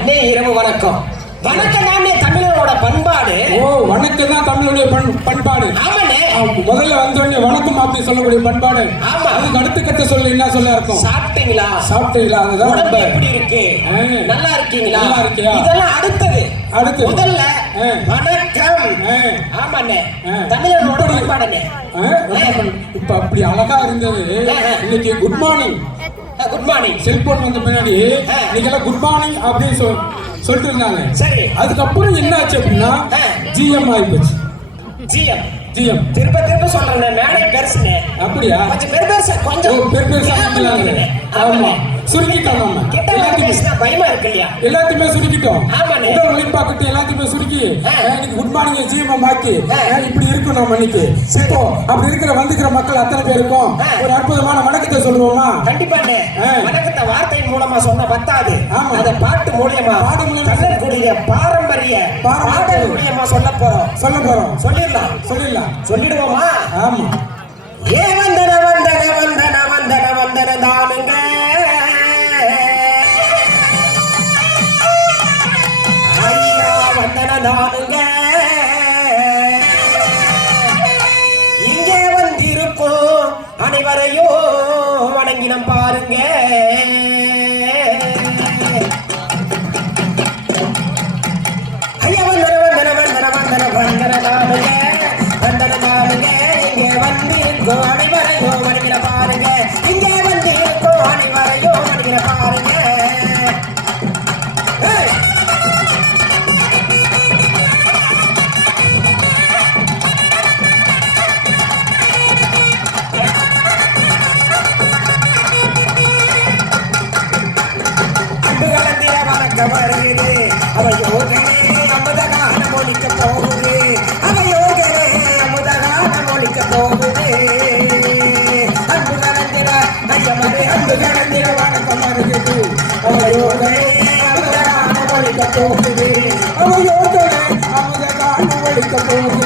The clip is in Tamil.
அண்ணே இரவு வணக்கம். வணக்கம் நானே தமிழரோட பண்பாடு. ஓ வணக்கம் தான் தமிழுடைய பண்- பண்பாடு. ஆமாண்ணே. முதல்ல வந்தோடனே வணக்கம் அப்படி சொல்லக்கூடிய பண்பாடு. ஆமா. அதுக்கு அடுத்த கட்ட சொல்ல என்ன சொல்ல இருக்கும் சாப்பிட்டீங்களா? சாப்பிட்டீங்களா? அதுதான் உடம்பு எப்படி இருக்கு. நல்லா இருக்கீங்களா? நல்லா இருக்கியா? இதெல்லாம் அடுத்தது. அடுத்தது. முதல்ல. வணக்கம். ஆமாண்ணே. தமிழரோட பண்பாடுண்ணே. இப்ப அப்படி அழகா இருந்தது. இன்னைக்கு good morning good morning. Cellphone வந்த பின்னாடி. இன்னைக்கெல்லாம் குட் மார்னிங் அப்படின்னு சொல் சொல்லிட்டு இருந்தாங்க சரி. அதுக்கப்புறம் என்ன ஆச்சு அப்படின்னா. ஜிஎம் ஆயிப்போச்சு. ஜிஎம் ஜிஎம் திரும்ப திரும்ப சொல்றேன் மேடை பெருசுண்ணே அப்படியா? கொஞ்சம் பெரு பெருசா கொஞ்சம் பெரு பெருசா. ஆமா. சுருக்கிட்டோம் நம்ம. பயமா இருக்கு இல்லையா? எல்லாத்தையுமே சுருக்கிட்டோம். உடல் உழைப்பாக்கட்டு எல்லாத்தையுமே சுருக்கி இன்னைக்கு குட் மார்னிங் ஜிஎம் ஆக்கி இப்படி இருக்கும் நம்ம இன்னைக்கு. இப்போ அப்படி இருக்கிற வந்துக்கிற மக்கள் அத்தனை பேருக்கும். ஒரு அற்புதமான வணக்கத்தை சொல்லுவோமா கண்டிப்பாண்ணே. ஆ. வணக்கத்தை வார்த்தை மூலமா சொன்ன பத்தாது. ஆமா. அத பாட்டு மூலியமா. பாட்டு மூலியமா பாரம்பரிய பாடல் மூலியமா சொல்ல போறோம். சொல்ல போறோம். சொல்லிடலாம். சொல்லிடலாம். சொல்லிடுவோமா? ஆமா. ஏ வந்தன இங்கே வந்திருக்கோம் அனைவரையும் வணங்கினம் பாருங்க அனைவரும் கலந்திர வணக்கம் வருகிறது அவையோர்களே அமுதகான மொழிக்க போகுது. அவ அவையோர்களே அமுதகான மொழிக்க போகுது. அன்பு கலந்திர ஐயமரே அன்பு கலந்திர வணக்கம் வருகிறது அவையோர்களே அமுதகான மொழிக்க போகுது. அவ அவையோர்களே அமுதகான ஒழிக்க போகுது.